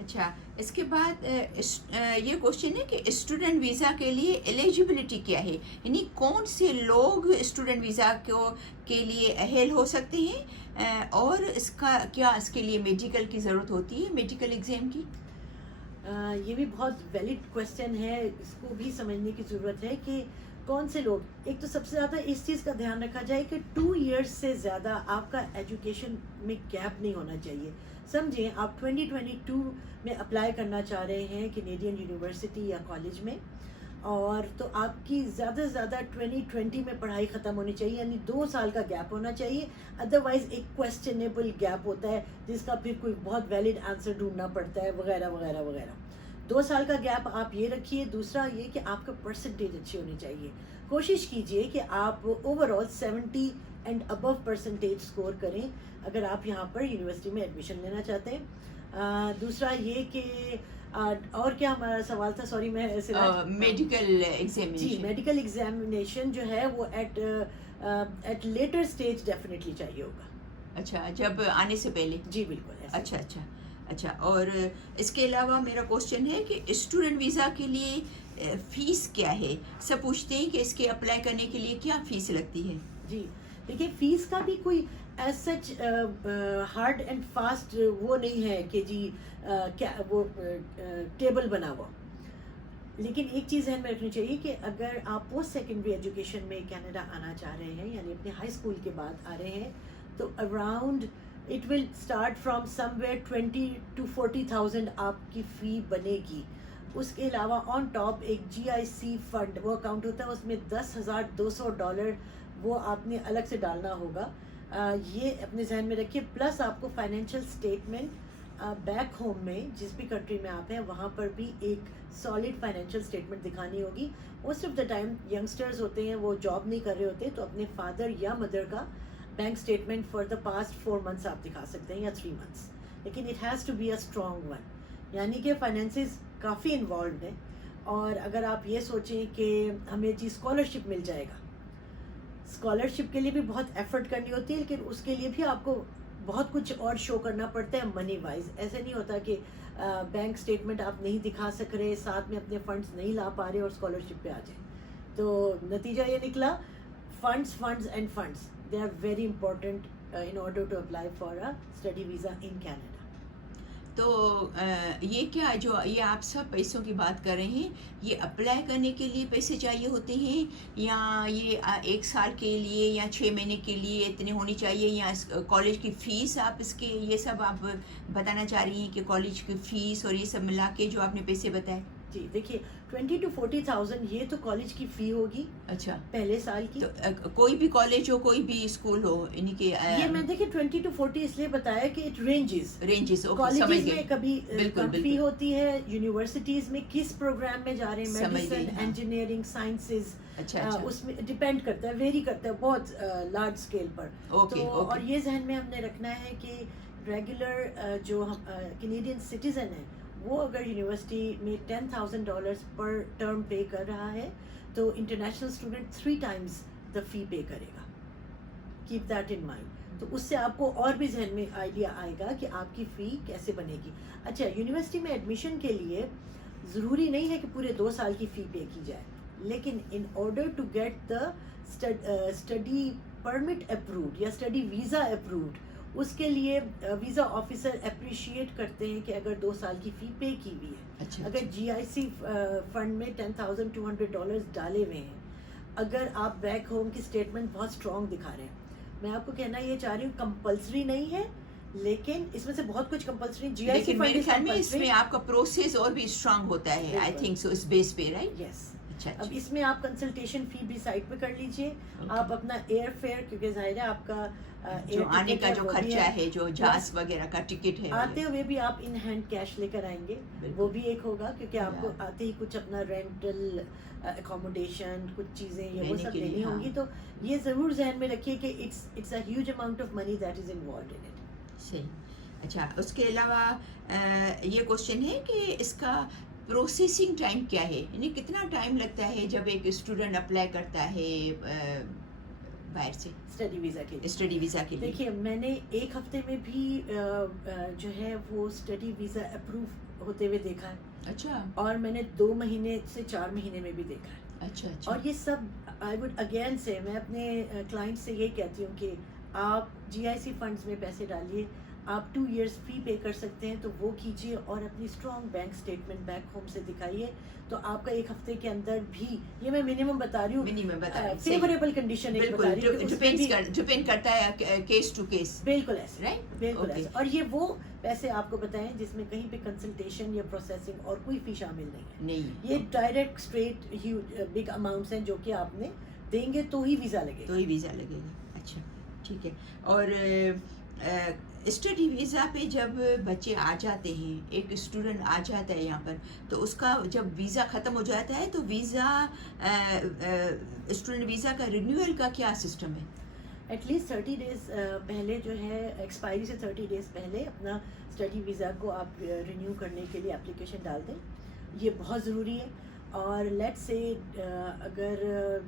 اچھا اس کے بعد یہ کوشچن ہے کہ اسٹوڈنٹ ویزا کے لیے ایلیجبلٹی کیا ہے، یعنی کون سے لوگ اسٹوڈنٹ ویزا کے لیے اہل ہو سکتے ہیں، اور اس کے لیے میڈیکل کی ضرورت ہوتی ہے، میڈیکل ایگزام کی؟ یہ بھی بہت ویلڈ کویسچن ہے، اس کو بھی سمجھنے کی ضرورت ہے کہ کون سے لوگ. ایک تو سب سے زیادہ اس چیز کا دھیان رکھا جائے کہ 2 ایئرس سے زیادہ آپ کا ایجوکیشن میں گیپ نہیں ہونا چاہیے. سمجھیں آپ 2022 میں اپلائی کرنا چاہ رہے ہیں کینیڈین یونیورسٹی یا کالج میں، اور تو آپ کی زیادہ سے زیادہ 2020 میں پڑھائی ختم ہونی چاہیے، یعنی 2 سال کا گیپ ہونا چاہیے. ادروائز ایک کویسچنیبل گیپ ہوتا ہے جس کا پھر کوئی بہت ویلڈ آنسر ڈھونڈنا پڑتا ہے وغیرہ وغیرہ وغیرہ. 2 سال کا گیپ آپ یہ رکھیے. دوسرا یہ کہ آپ کا پرسنٹیج اچھی ہونی چاہیے. کوشش کیجئے کہ آپ over all 70 and above percentage score کریں اگر آپ یہاں پر یونیورسٹی میں ایڈمیشن لینا چاہتے ہیں. دوسرا یہ کہ اور کیا ہمارا سوال تھا، سوری میں میڈیکل ایگزامینیشن. جی میڈیکل ایگزامینیشن جو ہے وہ ایٹ لیٹر اسٹیج ڈیفینیٹلی چاہیے ہوگا. اچھا جب آنے سے پہلے؟ جی بالکل. اچھا اور اس کے علاوہ میرا کوشچن ہے کہ اسٹوڈنٹ ویزا کے لیے فیس کیا ہے؟ سب پوچھتے ہیں کہ اس کے اپلائی کرنے کے لیے کیا فیس لگتی ہے. جی دیکھیے فیس کا بھی کوئی as such hard and fast وہ نہیں ہے کہ جی کیا وہ ٹیبل بنا ہوا. لیکن ایک چیز ذہن میں رکھنی چاہیے کہ اگر آپ پوسٹ سیکنڈری ایجوکیشن میں کینیڈا آنا چاہ رہے ہیں، یعنی اپنے ہائی اسکول کے بعد آ رہے ہیں، تو around it will start from some where 20,000 to 40,000 آپ کی فی بنے گی. اس کے علاوہ آن ٹاپ ایک GIC فنڈ وہ اکاؤنٹ ہوتا ہے، اس میں $10,200 وہ آپ نے الگ سے ڈالنا ہوگا. یہ اپنے ذہن میں رکھیے. پلس آپ کو فائنینشیل اسٹیٹمنٹ بیک ہوم میں جس بھی کنٹری میں آپ ہیں وہاں پر بھی ایک سالڈ فائنینشیل اسٹیٹمنٹ دکھانی ہوگی. Most of the time youngsters ہوتے ہیں وہ جاب نہیں کر رہے ہوتے، تو اپنے فادر یا مدر کا bank statement for the past 4 months آپ دکھا سکتے ہیں یا 3 months. لیکن it has to be a strong one, یعنی کہ فائنینسز کافی انوالوڈ ہیں. اور اگر آپ یہ سوچیں کہ ہمیں جی اسکالرشپ مل جائے گا، اسکالرشپ کے لیے بھی بہت ایفرٹ کرنی ہوتی ہے، لیکن اس کے لیے بھی آپ کو بہت کچھ اور شو کرنا پڑتا ہے منی وائز. ایسے نہیں ہوتا کہ بینک اسٹیٹمنٹ آپ نہیں دکھا سک رہے، ساتھ میں اپنے فنڈس نہیں لا پا رہے اور اسکالرشپ پہ آ جائیں. تو نتیجہ یہ نکلا funds and funds they are very important in order to apply for a study visa in Canada. تو یہ کیا جو یہ آپ سب پیسوں کی بات کر رہے ہیں، یہ اپلائی کرنے کے لیے پیسے چاہیے ہوتے ہیں، یا یہ 1 سال کے لیے یا 6 مہینے کے لیے اتنے ہونی چاہیے، یا کالج کی فیس آپ اس کے یہ سب آپ بتانا چاہ رہی ہیں کہ کالج کی فیس اور یہ سب ملا کے جو آپ نے پیسے بتائے؟ جی دیکھیے 20,000 to 40,000 یہ تو کالج کی فی ہوگی. اچھا پہلے سال کی. تو کوئی بھی کالج ہو کوئی بھی اسکول ہو، یعنی کہ یہ میں دیکھیے 20 to 40 اس لیے بتایا کہ اٹ رینجز. کالجز میں کبھی کم فی ہوتی ہے، یونیورسٹیز میں کس پروگرام میں جا رہے ہیں، میڈیسن، انجینئرنگ، سائنسز، اس میں ڈپینڈ کرتا ہے، ویری کرتا ہے بہت لارج اسکیل پر. اور یہ ذہن میں ہم نے رکھنا ہے کہ ریگولر جو کینیڈین سٹیزن ہیں وہ اگر یونیورسٹی میں $10,000 پر ٹرم پے کر رہا ہے تو انٹرنیشنل اسٹوڈنٹ 3 times دا فی پے کرے گا. Keep that in mind. تو اس سے آپ کو اور بھی ذہن میں آئیڈیا آئے گا کہ آپ کی فی کیسے بنے گی. اچھا یونیورسٹی میں ایڈمیشن کے لیے ضروری نہیں ہے کہ پورے 2 سال کی فی پے کی جائے، لیکن in order to get the study permit approved یا اسٹڈی ویزا اپروڈ، اس کے لیے ویزا آفیسر اپریشیٹ کرتے ہیں کہ اگر 2 سال کی فی پے کی ہوئی ہے. اگر GIC فنڈ میں $10,200 ڈالے ہوئے ہیں، اگر آپ بیک ہوم کی اسٹیٹمنٹ بہت اسٹرانگ دکھا رہے ہیں، میں آپ کو کہنا یہ چاہ رہی ہوں کمپلسری نہیں ہے، لیکن اس میں سے بہت کچھ کمپلسری GIC میرے خیال میں اس میں آپ کا پروسیس اور بھی اسٹرانگ ہوتا ہے. آئی تھنک سو اس بیس پہ رائٹ. یس. اب اس میں آپ کنسلٹیشن فی بھی سائٹ پہ کر لیجئے. آپ اپنا ایئر فیئر، کیونکہ ظاہر ہے آپ کا جو آنے کا جو خرچہ ہے، جو جہاز وغیرہ کا ٹکٹ ہے، آتے ہوئے بھی آپ ان ہینڈ کیش لے کر آئیں گے، وہ بھی ایک ہوگا، کیونکہ آپ کو آتے ہی کچھ اپنا رینٹل اکوموڈیشن کچھ چیزیں وہ سب لینی ہوں گی. تو یہ ضرور ذہن میں رکھیے کہ it's a huge amount of money that is involved in it. صحیح. اچھا اس کے علاوہ یہ کوشچن ہے کہ اس کا پروسیسنگ ٹائم کیا ہے، یعنی کتنا ٹائم لگتا ہے جب ایک اسٹوڈنٹ اپلائی کرتا ہے باہر سے اسٹڈی ویزا کے لیے. اسٹڈی ویزا کے لیے. دیکھیے میں نے ایک ہفتے میں بھی جو ہے وہ اسٹڈی ویزا اپروو ہوتے ہوئے دیکھا ہے. اچھا. اور میں نے 2 مہینے سے 4 مہینے میں بھی دیکھا ہے. اچھا اچھا. اور یہ سب آئی وڈ اگین سے میں اپنے کلائنٹ سے یہ کہتی ہوں کہ آپ جی آئی سی فنڈز میں پیسے ڈالیے, آپ 2 ایئرس فی پے کر سکتے ہیں تو وہ کیجیے, اور اپنی strong bank statement back home سے دکھائیے, تو آپ کا ایک ہفتے کے اندر بھی, یہ میں منیمم بتا رہی ہوں, فیوریبل کنڈیشن ایک بتا رہی ہوں, ڈپینڈ کرتا ہے کیس ٹو کیس. بالکل ایسے, رائٹ, بالکل ایسے. اور یہ وہ پیسے آپ کو بتائیں جس میں کہیں پہ کنسلٹیشن یا پروسیسنگ اور کوئی فی شامل نہیں ہے. یہ ڈائریکٹ اسٹریٹ بگ اماؤنٹس ہیں جو کہ آپ نے دیں گے تو ہی ویزا لگے گا. اچھا ٹھیک ہے. اور اسٹڈی ویزا پہ جب بچے آ جاتے ہیں, ایک اسٹوڈنٹ آ جاتا ہے یہاں پر, تو اس کا جب ویزا ختم ہو جاتا ہے تو ویزا اسٹوڈنٹ ویزا کا رینیول کا کیا سسٹم ہے؟ ایٹ لیسٹ 30 ڈیز پہلے جو ہے, ایکسپائری سے 30 ڈیز پہلے اپنا اسٹڈی ویزا کو آپ رینیو کرنے کے لیے اپلیکیشن ڈال دیں. یہ بہت ضروری ہے. اور لیٹ سے اگر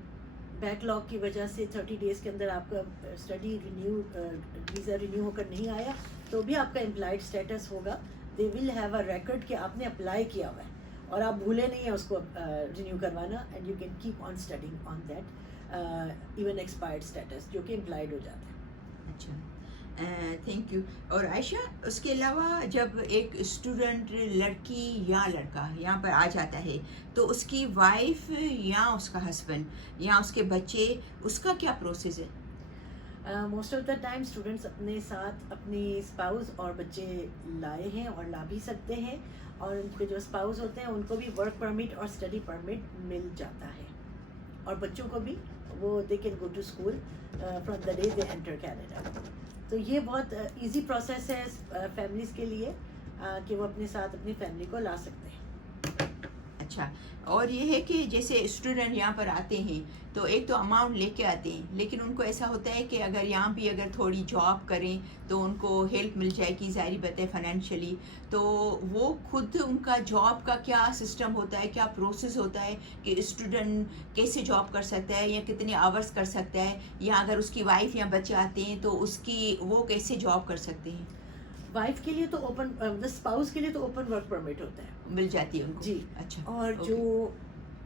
بیک لاگ کی وجہ سے 30 ڈیز کے اندر آپ کا اسٹڈی ویزا رینیو ہو کر نہیں آیا, تو بھی آپ کا امپلائڈ اسٹیٹس ہوگا. دے ول ہیو اے ریکارڈ کہ آپ نے اپلائی کیا ہوا ہے, اور آپ بھولے نہیں ہیں اس کو رینیو کروانا, and you can keep on studying on that even expired status جو کہ امپلائڈ ہو جاتا ہے. اچھا, تھینک یو. اور عائشہ, اس کے علاوہ جب ایک اسٹوڈنٹ لڑکی یا لڑکا یہاں پر آ جاتا ہے تو اس کی وائف یا اس کا ہسبینڈ یا اس کے بچے, اس کا کیا پروسیس ہے؟ Most of the time students اپنے ساتھ اپنی اسپاؤز اور بچے لائے ہیں اور لا بھی سکتے ہیں, اور ان کے جو اسپاؤز ہوتے ہیں ان کو بھی ورک پرمٹ اور اسٹڈی پرمٹ مل جاتا ہے, اور بچوں کو بھی وہ they can go to school from the day they enter Canada. تو یہ بہت ایزی پروسیس ہے فیملیز کے لیے کہ وہ اپنے ساتھ اپنی فیملی کو لا سکتے ہیں. اچھا, اور یہ ہے کہ جیسے اسٹوڈنٹ یہاں پر آتے ہیں تو ایک تو اماؤنٹ لے کے آتے ہیں, لیکن ان کو ایسا ہوتا ہے کہ اگر یہاں بھی اگر تھوڑی جاب کریں تو ان کو ہیلپ مل جائے گی, ظاہری بات ہے فائنینشلی. تو وہ خود ان کا جاب کا کیا سسٹم ہوتا ہے, کیا پروسیس ہوتا ہے کہ اسٹوڈنٹ کیسے جاب کر سکتا ہے یا کتنے آورس کر سکتا ہے, یا اگر اس کی وائف یا بچے آتے ہیں تو اس کی وہ کیسے جاب کر سکتے ہیں؟ وائف کے لیے تو اوپن, اسپاؤس کے لیے تو اوپن ورک پرمٹ ہوتا ہے, مل جاتی ہے ان کو. جی. اچھا. اور جو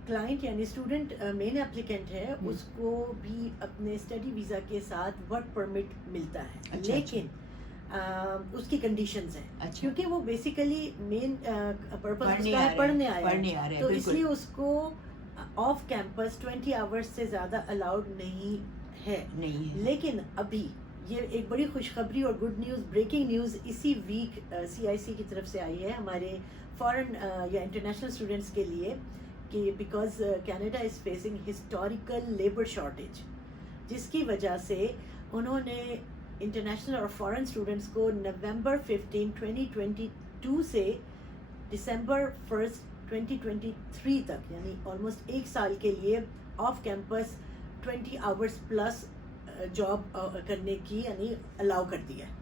کلائنٹ یعنی اسٹوڈنٹ مین اپلیکینٹ ہے اس کو بھی اپنے اسٹڈی ویزا کے ساتھ ورک پرمٹ ملتا ہے, لیکن اس کی کنڈیشنز ہیں, کیونکہ وہ بیسیکلی مین پرپز پڑھنے آیا ہے, تو اس لیے اس کو آف کیمپس 20 آورس سے زیادہ الاؤڈ نہیں ہے. لیکن ابھی یہ ایک بڑی خوشخبری اور گڈ نیوز, بریکنگ نیوز اسی ویک سی آئی سی کی طرف سے آئی ہے ہمارے فارن یا انٹرنیشنل اسٹوڈنٹس کے لیے, کہ because Canada is facing historical labour shortage, جس کی وجہ سے انہوں نے انٹرنیشنل اور فارن اسٹوڈنٹس کو نومبر 15, 2022 سے دسمبر 1, 2023 تک, یعنی آلموسٹ 1 سال کے لیے off campus 20 hours plus job کرنے کی یعنی الاؤ کر دیا ہے.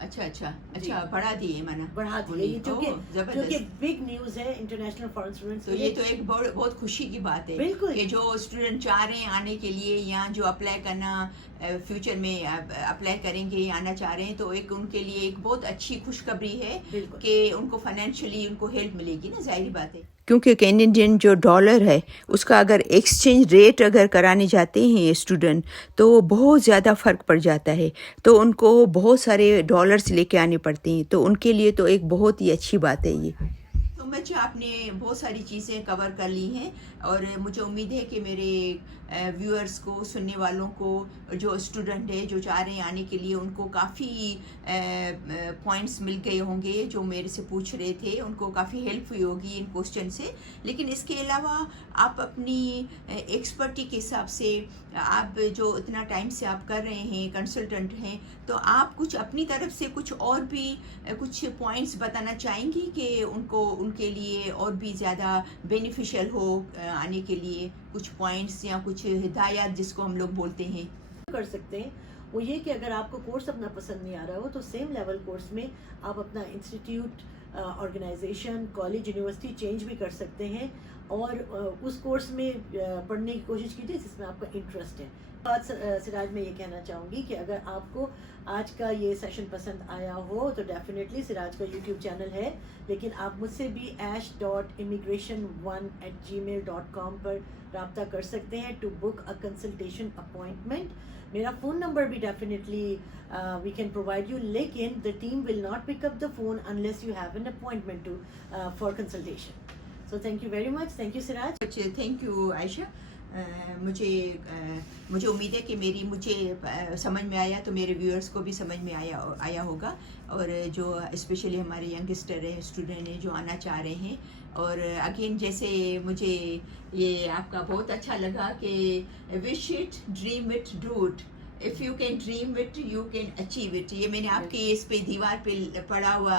اچھا بڑھا دیے, بڑھا دیے, جو کہ بگ نیوز ہے انٹرنیشنل فارن اسٹوڈنٹس. تو یہ تو ایک بہت خوشی کی بات ہے کہ جو اسٹوڈنٹ چاہ رہے ہیں آنے کے لیے, یا جو اپلائی کرنا فیوچر میں اپلائی کریں گے یا آنا چاہ رہے ہیں, تو ایک ان کے لیے ایک بہت اچھی خوشخبری ہے کہ ان کو فائنینشلی ان کو ہیلپ ملے گی نا, ظاہری بات ہے. کیونکہ کینیڈین جو ڈالر ہے اس کا اگر ایکسچینج ریٹ اگر کرانے جاتے ہیں اسٹوڈنٹ تو بہت زیادہ فرق پڑ جاتا ہے, تو ان کو بہت سارے ڈالرز لے کے آنے پڑتے ہیں, تو ان کے لیے تو ایک بہت ہی اچھی بات ہے یہ. تو بچے آپ نے بہت ساری چیزیں کور کر لی ہیں, اور مجھے امید ہے کہ میرے ویورز کو, سننے والوں کو, جو اسٹوڈنٹ ہے جو چاہ رہے ہیں آنے کے لیے, ان کو کافی پوائنٹس مل گئے ہوں گے جو میرے سے پوچھ رہے تھے, ان کو کافی ہیلپ ہوئی ہوگی ان کوسچن سے. لیکن اس کے علاوہ آپ اپنی ایکسپرٹی کے حساب سے, آپ جو اتنا ٹائم سے آپ کر رہے ہیں, کنسلٹنٹ ہیں, تو آپ کچھ اپنی طرف سے کچھ اور بھی کچھ پوائنٹس بتانا چاہیں گی کہ ان کے لیے اور بھی زیادہ بینیفیشیل ہو آنے کے لیے, کچھ پوائنٹس یا کچھ ہدایات جس کو ہم لوگ بولتے ہیں کر سکتے ہیں. وہ یہ کہ اگر آپ کو کورس اپنا پسند نہیں آ رہا ہو تو سیم لیول کورس میں آپ اپنا institute, organization, college, university change بھی کر سکتے ہیں, اور اس کورس میں پڑھنے کی کوشش کیجیے جس میں آپ کا انٹرسٹ ہے. بات سراج میں یہ کہنا چاہوں گی کہ اگر آپ کو آج کا یہ سیشن پسند آیا ہو تو ڈیفینیٹلی سراج کا یوٹیوب چینل ہے, لیکن آپ مجھ سے بھی ash.immigration1@gmail.com پر رابطہ کر سکتے ہیں to book a consultation appointment. میرا فون نمبر بھی definitely we can provide you, لیکن the team will not pick up the phone unless you have an appointment for consultation. So thank you very much. Thank you Siraj. Thank you Ayesha. مجھے امید ہے کہ مجھے سمجھ میں آیا تو میرے ویورز کو بھی سمجھ میں آیا ہوگا, اور جو اسپیشلی ہمارے ینگسٹر ہیں, اسٹوڈنٹ ہیں جو آنا چاہ رہے ہیں. اور اگین جیسے مجھے یہ آپ کا بہت اچھا لگا کہ wish it, dream it, do it. If you can dream it you can achieve it. یہ میں نے آپ کے اس پہ دیوار پہ پڑھا ہوا,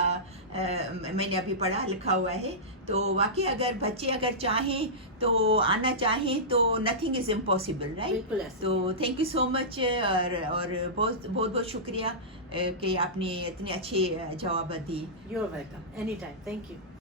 میں نے ابھی پڑھا لکھا ہوا ہے. تو واقعی اگر بچے اگر چاہیں تو آنا چاہیں تو نتھنگ از امپاسبل, رائٹ؟ بالکل ایسا. تو تھینک یو سو مچ, اور بہت بہت شکریہ کہ آپ نے اتنے اچھے جوابات دیے. You are welcome. Any time. Thank you.